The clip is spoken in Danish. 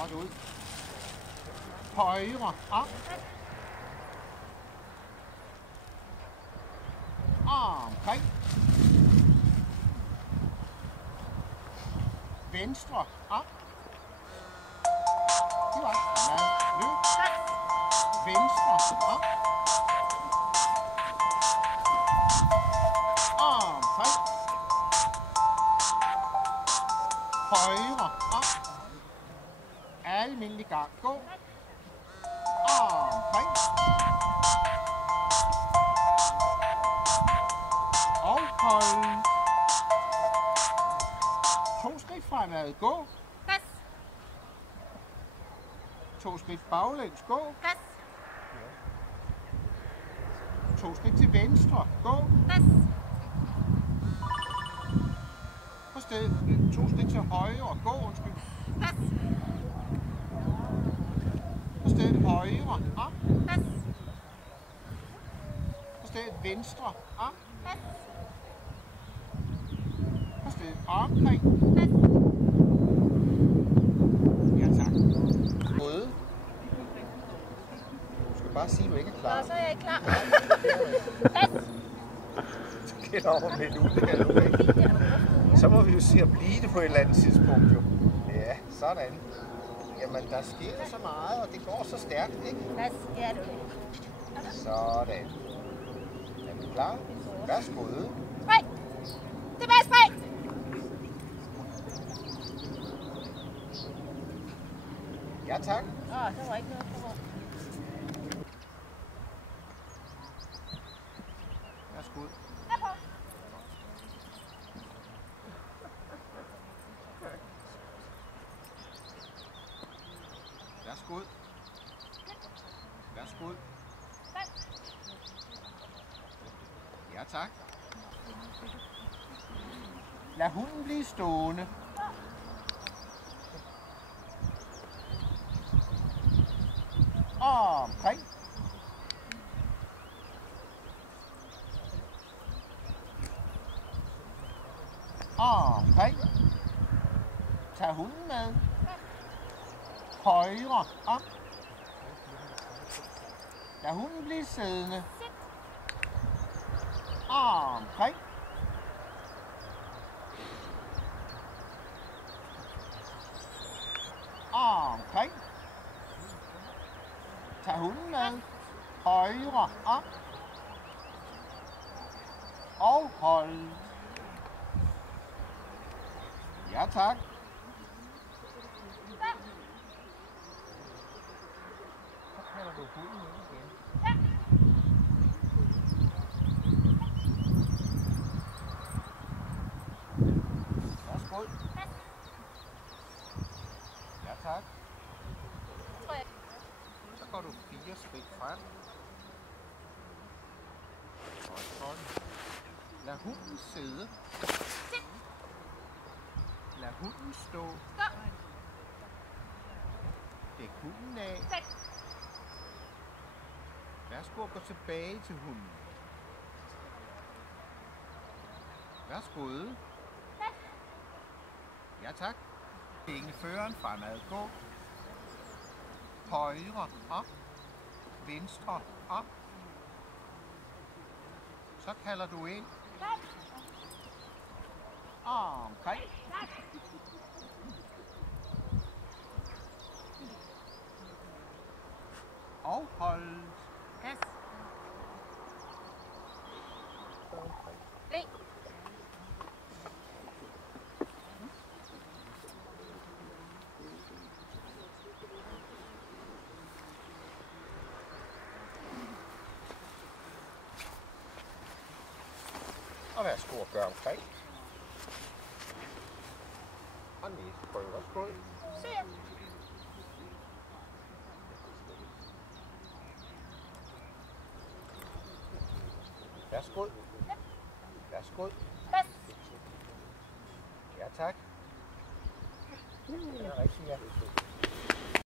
Godt ud. Højre. Op. Omkring. Venstre. Op. Det var løb. Venstre. Op. Omkring. Højre. Op. Almindelig gang. Gå. Omkring. Og hold. 2 skridt fremad. Gå. Pas. 2 skridt baglæns. Gå. Pas. 2 skridt til venstre. Gå. Pas. På stedet. 2 skridt til højre. Gå. Undskyld. Pas. På stedet højre. Op. Pas. På stedet venstre. Op. Pas. På stedet omkring. Pas. Ja, tak. Røde. Du skal bare sige, at du ikke er klar. Så er jeg ikke klar. Pas. Så gælder over med nu, der nu, ikke? Så må vi jo sige at blive det på et eller andet tidspunkt, jo. Ja, sådan. Jamen, der sker så meget, og det går så stærkt, ikke? Pas. Ja, du. Sådan. Er vi klar? Værsgo. Spring. Tilbage, spring. Ja, tak. Der var ikke noget for mig. Værsgo. Værsgo. Værsgo. Ja, tak. Lad hunden blive stående. Omkring. Omkring. Tag hunden med. Højre. Op. Lad hunden blive siddende. Omkring. Omkring. Tag hunden med. Højre. Op. Og hold. Ja, tak. Så kalder du hunden ind igen. Værsgo. Ja, tak. Så går du 4 skridt frem. Hold. Lad hunden sidde. Lad hunden stå. Dæk hunden af. Værsgo at gå tilbage til hunden. Værsgo. Ja, tak. Vinge føreren fremad. Gå. Højre. Op. Venstre. Op. Så kalder du ind. Omkring. Og hold. Pas. Og værsgo at gøre omkring. Og næste prøve. Værsgo. Se. Værsgo. Værsgo. Pas. Ja, tak. Det er rigtigt, ja.